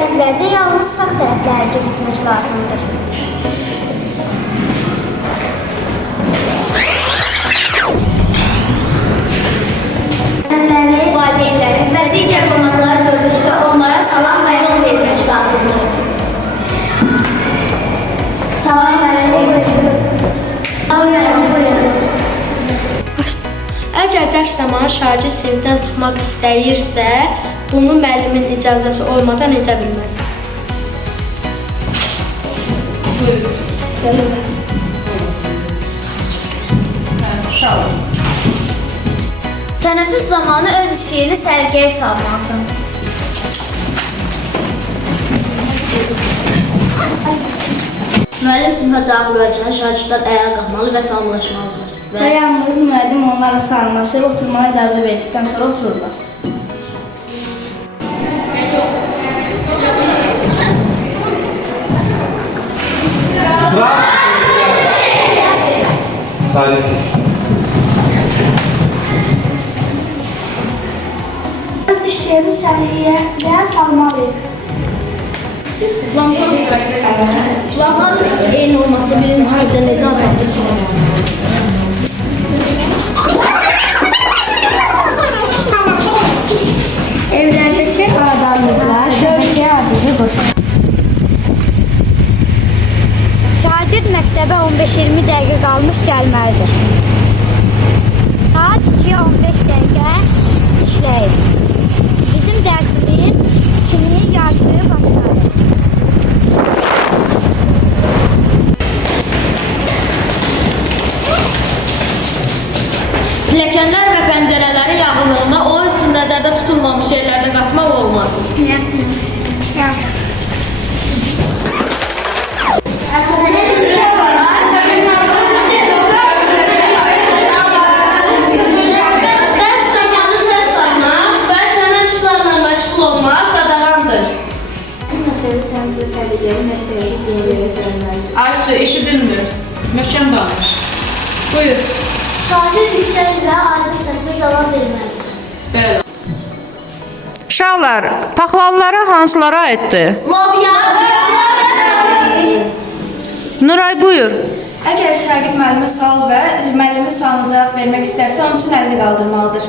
dəhlizlərdə yalnız sağ tərəflə hərəkət etmək lazımdır. Valideynləri və digər qonaqlar gördükdə onlara salam və yol vermək lazımdır. Salam və yol vermək. Əgər dərs zamanı şagird sinifdən çıxmaq istəyirsə, bunu müəllimin icazəsi olmadan edə bilməz. Tənəffüs zamanı öz işini sərgiyə salmalısın. Müəllim sinifə daxil olarkən şagirdlər ayağa qalxmalı və salamlaşmalıdır. Və yalnız müəllim onlarla salamlaşır, oturmağa icazə verdikdən sonra otururlar. Biz işlərini səviyyəyə salmalıyıq. Lampanın eyni olması birinci növdə necə adlanır? Evlərdəki aradanlıqlar şəbəkəyə adını qoşur. Şagird məktəbə 15-20 dəqiqə qalmış gəlməlidir. Saat 2-yə 15 dəqiqə işləyir. Bizim dərsimiz 2-nin yarısı başlar. Pilləkənlər və pəncərələri yaxınlığında onun üçün nəzərdə tutulmamış yerlərdə qaçmaq olmaz. Dərs zamanı səs saymaq və çənə işlərlə məşğul olmaq qadağandır. Ayşe, eşidilmir. Möhkəm danış. Buyur. Şagird yüksəklə aydın səslə cavab verməlidir. Belə danış. Uşaqlar, paxlallara hansılara aiddir? Nuray, buyur. Əgər şagird müəllimə sual və müəllimin sualına cavab vermək istərsə, onun üçün əlini qaldırmalıdır.